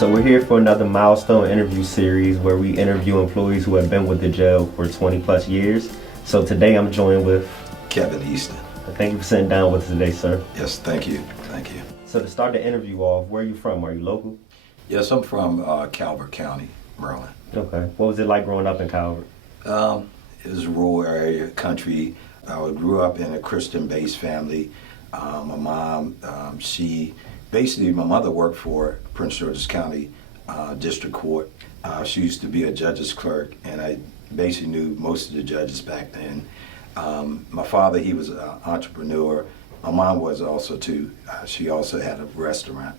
So we're here for another Milestone interview series where we interview employees who have been with the jail for 20 plus years. So today I'm joined with Kevin Easton. Thank you for sitting down with us today, sir. Yes, thank you. Thank you. So to start the interview off, where are you from? Are you local? Yes, I'm from Calvert County, Maryland. Okay. What was it like growing up in Calvert? It was a rural area, country. I grew up in a Christian-based family. My mom, my mother worked for Prince George's County District Court. She used to be a judge's clerk, and I basically knew most of the judges back then. My father, he was an entrepreneur. My mom was also too. She also had a restaurant.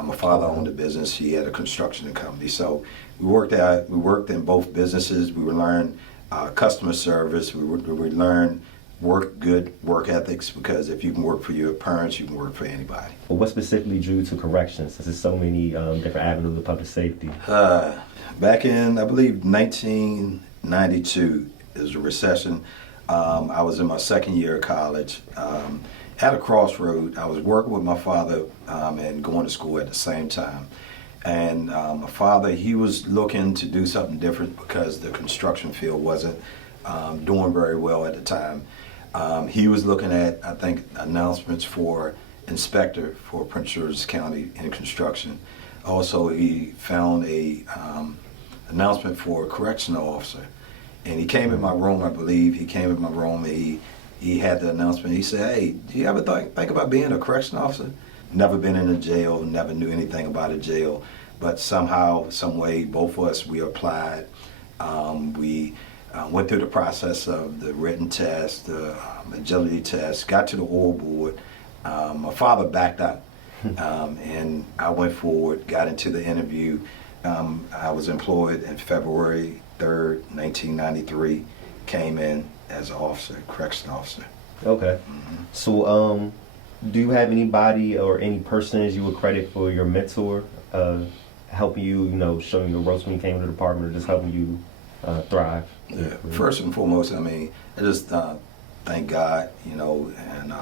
My father owned a business. He had a construction company. So we worked in both businesses. We would learn customer service. We would learn good work ethics, because if you can work for your parents, you can work for anybody. Well, what specifically drew you to corrections, since there's so many different avenues of public safety? Back in, I believe, 1992, there was a recession. I was in my second year of college. At a crossroad, I was working with my father and going to school at the same time. And my father, he was looking to do something different because the construction field wasn't doing very well at the time. He was looking at, I think, announcements for inspector for Prince George's County in construction. Also, he found a announcement for a correctional officer. And he came in my room, I believe. He came in my room and he had the announcement. He said, "Hey, do you ever think about being a correctional officer?" Never been in a jail, never knew anything about a jail. But somehow, some way, both of us, we applied. We went through the process of the written test, the agility test, got to the oral board. My father backed out, and I went forward, got into the interview. I was employed in February 3rd, 1993, came in as an officer, correctional officer. Okay. Mm-hmm. So do you have anybody or any persons you would credit for your mentor, helping you, showing you the ropes when you came to the department, or just helping you thrive? Yeah. First and foremost, I just thank God, and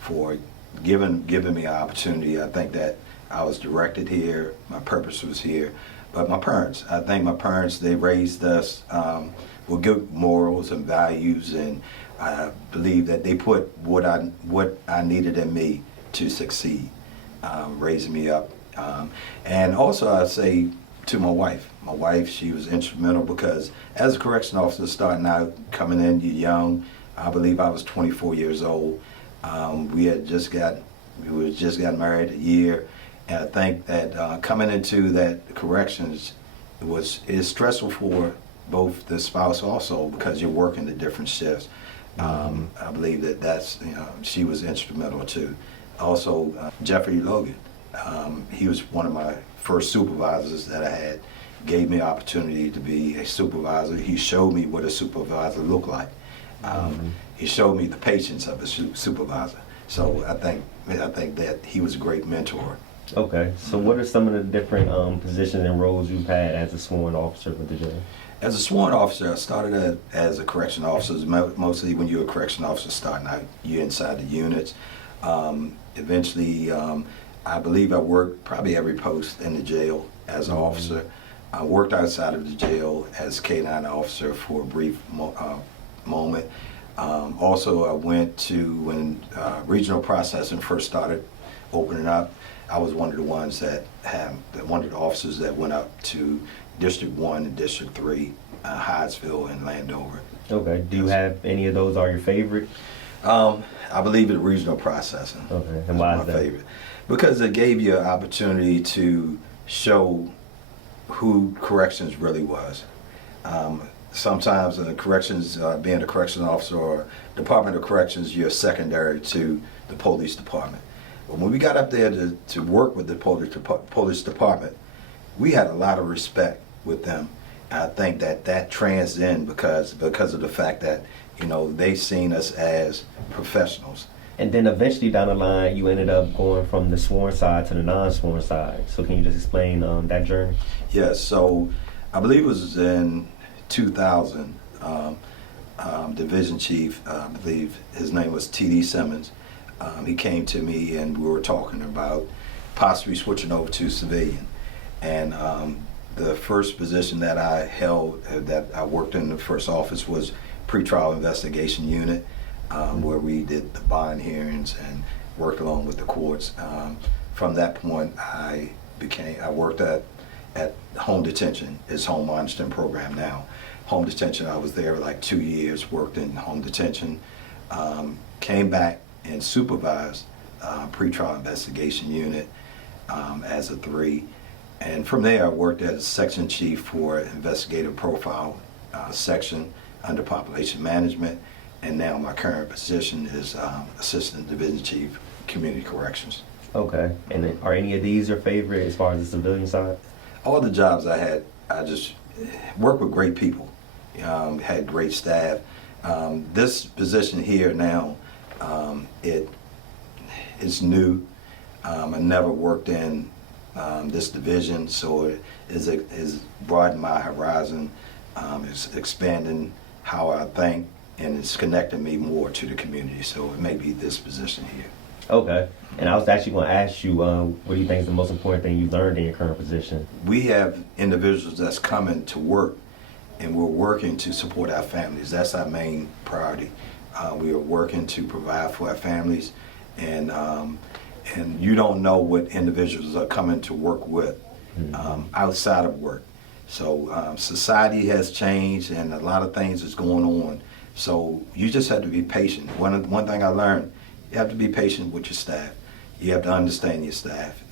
for giving me an opportunity. I think that I was directed here, my purpose was here. But my parents, I think my parents, they raised us with good morals and values, and I believe that they put what I needed in me to succeed, raising me up. And also I'd say to my wife, she was instrumental, because as a correction officer starting out, coming in, you're young. I believe I was 24 years old. We just got married a year. And I think that coming into that corrections is stressful for both the spouse also, because you're working the different shifts. I believe that's she was instrumental too. Also, Jeffrey Logan, he was one of my first supervisors that I had, gave me an opportunity to be a supervisor. He showed me what a supervisor looked like. He showed me the patience of a supervisor. So I think that he was a great mentor. Okay, so what are some of the different positions and roles you've had as a sworn officer with the jail? As a sworn officer, I started as a correction officer. Mostly when you're a correction officer starting out, you're inside the units. Eventually, I believe I worked probably every post in the jail as an officer. I worked outside of the jail as K-9 officer for a brief moment. Also, I went to, when regional processing first started opening up, I was one of the ones one of the officers that went up to District 1 and District 3, Hyattsville and Landover. Okay. Do you have any of those are your favorite? I believe in regional processing. Okay. And why is that? Favorite. Because it gave you an opportunity to show who corrections really was. Sometimes in corrections, being a corrections officer or Department of Corrections, you're secondary to the police department. But when we got up there to work with the police department, we had a lot of respect with them. And I think that transcends because of the fact that they seen us as professionals. And then eventually down the line, you ended up going from the sworn side to the non-sworn side. So can you just explain that journey? Yes. So I believe it was in 2000. Division chief, I believe his name was T.D. Simmons. He came to me and we were talking about possibly switching over to civilian. And the first position that I held, that I worked in the first office, was pretrial investigation unit, where we did the bond hearings and worked along with the courts. From that point, I worked at home detention. It's home monitoring program now. Home detention, I was there like 2 years, worked in home detention, came back and supervised pretrial investigation unit as a 3. And from there, I worked as section chief for investigative profile section under population management. And now my current position is assistant division chief, community corrections. Okay. And then, are any of these your favorite as far as the civilian side? All the jobs I had, I just worked with great people, had great staff. This position here now, it's new. I never worked in this division, so it is broadened my horizon. It's expanding how I think, and it's connecting me more to the community. So it may be this position here. Okay. And I was actually going to ask you, what do you think is the most important thing you learned in your current position? We have individuals that's coming to work, and we're working to support our families. That's our main priority. We are working to provide for our families, and you don't know what individuals are coming to work with outside of work. So society has changed, and a lot of things is going on. So you just have to be patient. One thing I learned, you have to be patient with your staff. You have to understand your staff,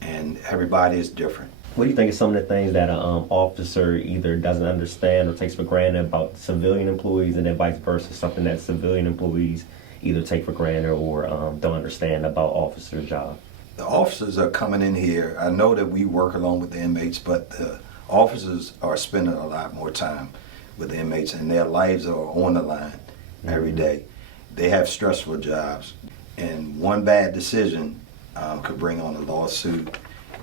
and everybody is different. What do you think is some of the things that an officer either doesn't understand or takes for granted about civilian employees, and then vice versa, something that civilian employees either take for granted or don't understand about officers' job? The officers are coming in here. I know that we work along with the inmates, but the officers are spending a lot more time with the inmates, and their lives are on the line every day. They have stressful jobs, and one bad decision could bring on a lawsuit.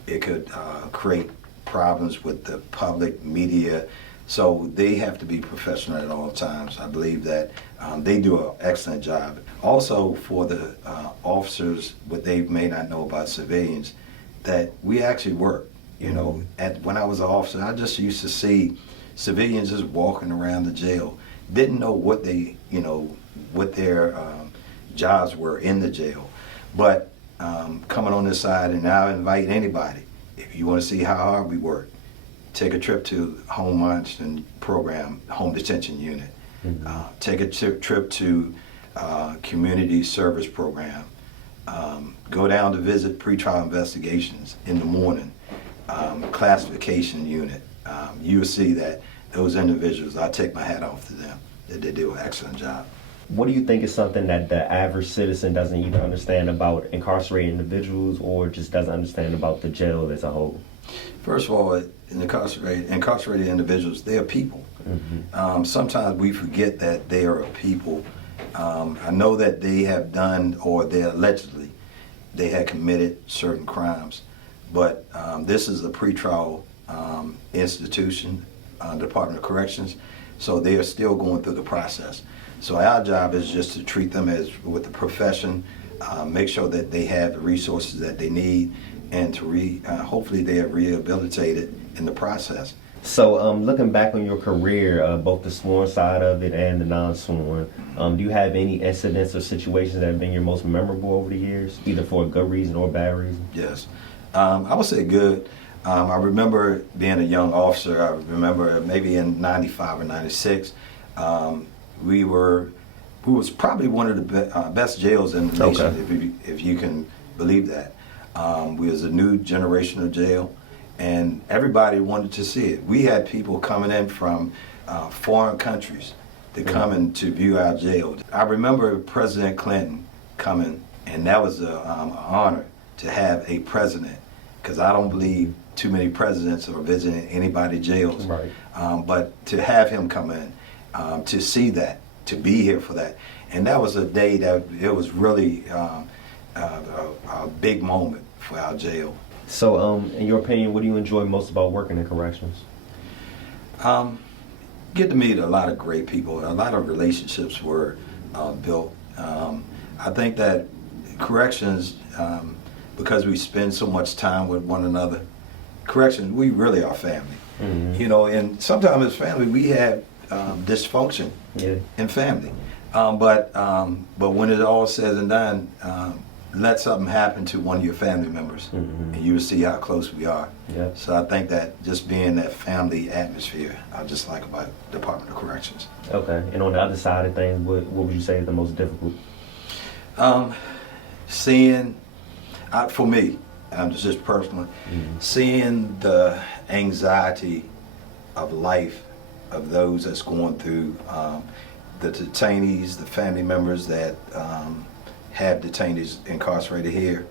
It could create problems with the public, media. So they have to be professional at all times. I believe that they do an excellent job. Also, for the officers, what they may not know about civilians, that we actually work. You know, when I was an officer, I just used to see civilians just walking around the jail, didn't know what they, what their jobs were in the jail. But coming on this side, and I invite anybody, if you want to see how hard we work, take a trip to home monitoring program, home detention unit. Take a trip to community service program. Go down to visit pretrial investigations in the morning, classification unit. You will see that those individuals, I take my hat off to them, that they do an excellent job. What do you think is something that the average citizen doesn't either understand about incarcerated individuals or just doesn't understand about the jail as a whole? First of all, incarcerated individuals, they are people. Sometimes we forget that they are a people. I know that they have done, or they allegedly, they had committed certain crimes, but this is a pretrial institution, Department of Corrections, so they are still going through the process. So our job is just to treat them as with the profession, make sure that they have the resources that they need, and to hopefully they are rehabilitated in the process. So looking back on your career, both the sworn side of it and the non-sworn, do you have any incidents or situations that have been your most memorable over the years, either for a good reason or a bad reason? Yes. I would say good. I remember being a young officer. I remember maybe in 95 or 96, we was probably one of the best jails in the nation, if you can believe that. We was a new generation of jail, and everybody wanted to see it. We had people coming in from foreign countries to come in to view our jail. I remember President Clinton coming, and that was an honor to have a president, because I don't believe too many presidents are visiting anybody's jails. Right. But to have him come in, to see that, to be here for that, and that was a day that it was really a big moment for our jail. So, in your opinion, what do you enjoy most about working in corrections? Get to meet a lot of great people. A lot of relationships were built. I think that corrections, because we spend so much time with one another, corrections, we really are family. You know, and sometimes as family we have dysfunction in family. But when it all says and done, let something happen to one of your family members, and you will see how close we are. So I think that just being that family atmosphere, I just like about Department of Corrections. Okay. And on the other side of things, what would you say is the most difficult? Seeing, for me, just personally, seeing the anxiety of life of those that's going through, the detainees, the family members that have detainees incarcerated here.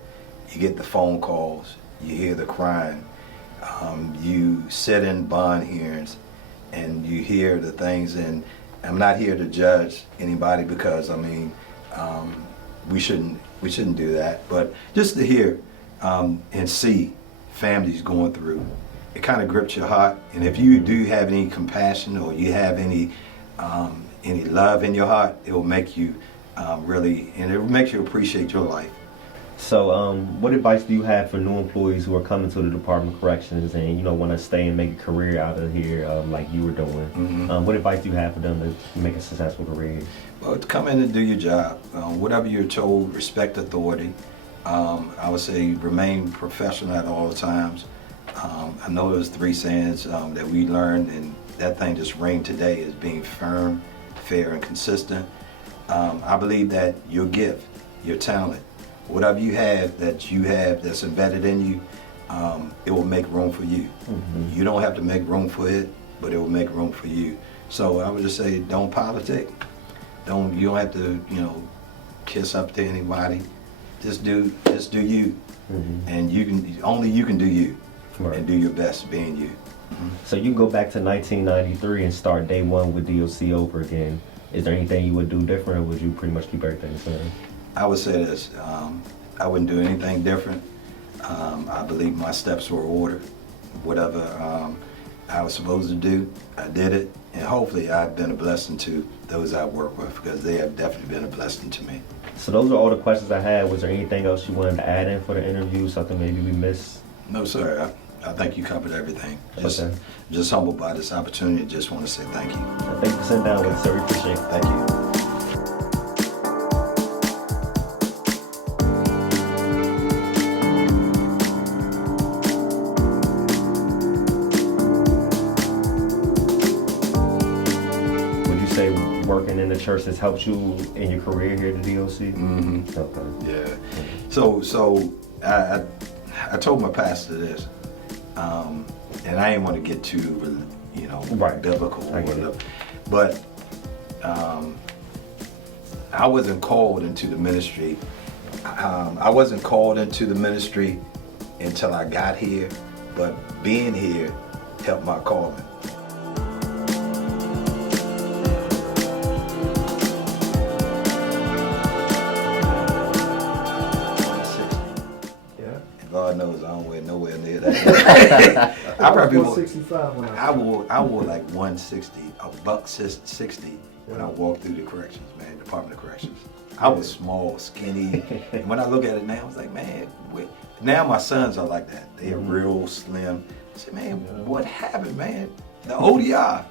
You get the phone calls, you hear the crying, you sit in bond hearings and you hear the things, and I'm not here to judge anybody because I mean we shouldn't do that, but just to hear and see families going through, it kind of grips your heart. And if you do have any compassion or you have any love in your heart, it will make you really, and it will make you appreciate your life. So what advice do you have for new employees who are coming to the Department of Corrections and want to stay and make a career out of here like you were doing? What advice do you have for them to make a successful career? Well, to come in and do your job. Whatever you're told, respect authority. I would say remain professional at all times. I know there's 3 sayings that we learned, and that thing just rang today, is being firm, fair, and consistent. I believe that your gift, your talent, whatever you have that's embedded in you, it will make room for you. You don't have to make room for it, but it will make room for you. So I would just say, don't politic. You don't have to, kiss up to anybody. Just do you, and you can do you, and do your best being you. So you can go back to 1993 and start day one with DOC over again. Is there anything you would do different, or would you pretty much keep everything the same? I would say this, I wouldn't do anything different. I believe my steps were ordered. Whatever I was supposed to do, I did it, and hopefully I've been a blessing to those I work with, because they have definitely been a blessing to me. So those are all the questions I had. Was there anything else you wanted to add in for the interview, something maybe we missed? No, sir. I think you covered everything. Okay. Just humbled by this opportunity. Just want to say thank you. Thank you for sitting down with us, sir. We appreciate it. Thank you. Working in the church has helped you in your career here at the DOC? Okay. Yeah. So I told my pastor this, and I didn't want to get too, biblical or whatever, but I wasn't called into the ministry. I wasn't called into the ministry until I got here, but being here helped my calling. God knows I don't wear nowhere near that. I probably 165 when I wore like 160, $160 when I walked through the corrections, man, Department of Corrections. I was small, skinny. And when I look at it now, I was like, man, now my sons are like that. They're real slim. I said, man, what happened, man? The ODI. Yeah.